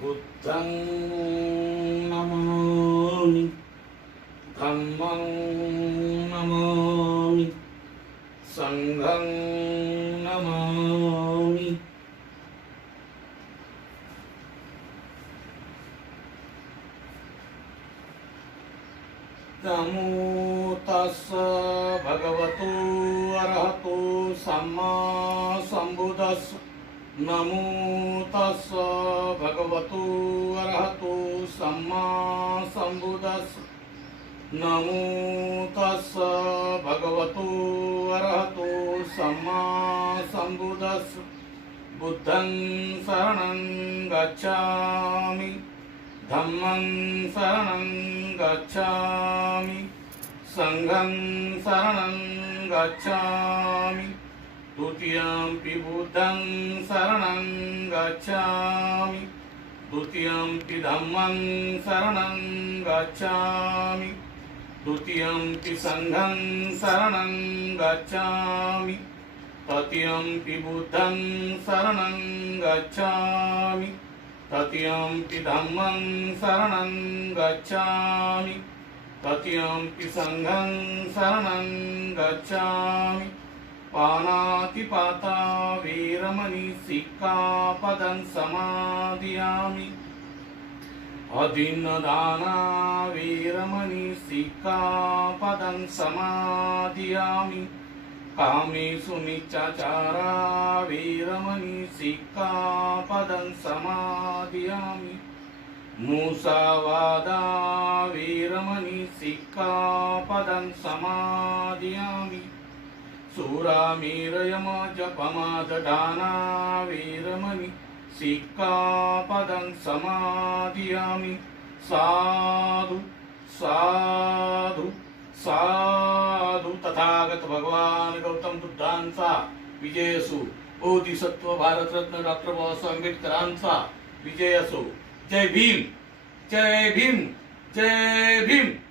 Budang namoni Dhammang namoni Sanggang namoni Namo tassa bhagavato arahato sama sambuddhassa నమోతస్ భగవతు అర్హతు సంబుదస్ నమోతస్ భగవతు అర్హతు సంబుదస్ బుద్ధం శరణం గచ్చామి ధమ్మం శరణం గచ్చామి సంఘం శరణం గచ్చామి Dutiyam pibhutam saranam gacchami Dutiyam pidhammam saranam gacchami Dutiyam pisangham saranam gacchami Tatiyam pibhutam saranam gacchami Tatiyam pidhammam saranam gacchami Tatiyam pisangham saranam gacchami Pana पाता वीरमणि सिक्का पदं समादियामि अदिन्नदाना वीरमणि सिक्का पदं समादियामि कामेषु मिच्छाचारा वीरमणि सिक्का पदं समादियामि मूसावादा वीरमणि सिक्का पदं समादियामि శూరామీరయమాజపమాజానావీరమణి సిక్కాపదం సమాధియామి సాధు సాధు సాధు తథాగత భగవాన్ గౌతమ్ బుద్ధాన్స విజయసు బోధిసత్వ భారతరత్న డాక్టర్ బాబాసా అంబేద్కరాన్స విజయసు జై భీం జై భీం జై భీం